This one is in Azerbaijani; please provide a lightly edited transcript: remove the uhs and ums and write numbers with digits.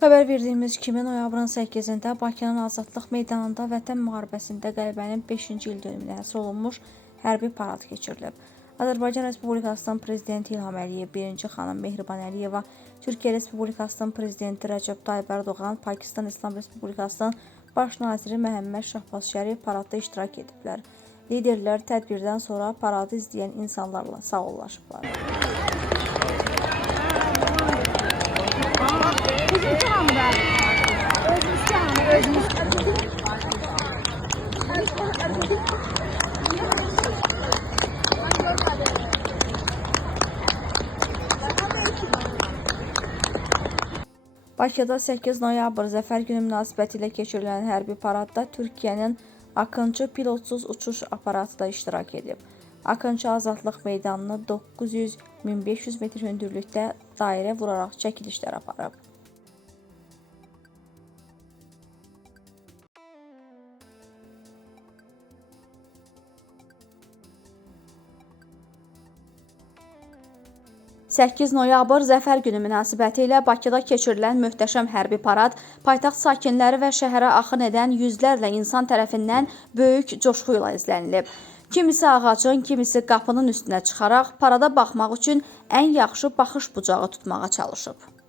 Xəbər verdiyimiz kimi, noyabrın 8-də Bakının Azadlıq meydanında Vətən müharibəsində qələbənin 5-ci il dönümünə həsr olunmuş hərbi parad keçirilib. Azərbaycan Respublikasının Prezidenti İlham Əliyev, birinci xanım Mehriban Əliyeva, Türkiyə Respublikasının Prezidenti Rəcəb Tayyib Ərdoğan, Pakistan İslam Respublikasının Baş naziri Məhəmməd Şahbaz Şərif paradda iştirak ediblər. Liderlər tədbirdən sonra paradı izləyən insanlarla sağollaşıblar. Bakıda 8 noyabr Zəfər günü münasibətilə keçirilən hərbi paradda Türkiyənin Akıncı pilotsuz uçuş aparatı da iştirak edib. Akıncı Azadlıq meydanını 900-1500 metr hündürlükdə dairə vuraraq çəkilişlər aparıb. «8 noyabr Zəfər günü münasibətilə Bakıda keçirilən möhtəşəm hərbi parad paytaxt sakinləri və şəhərə axın edən yüzlərlə insan tərəfindən böyük coşqu ilə izlənilib. Kimisi ağacın, kimisi qapının üstünə çıxaraq parada baxmaq üçün ən yaxşı baxış bucağı tutmağa çalışıb.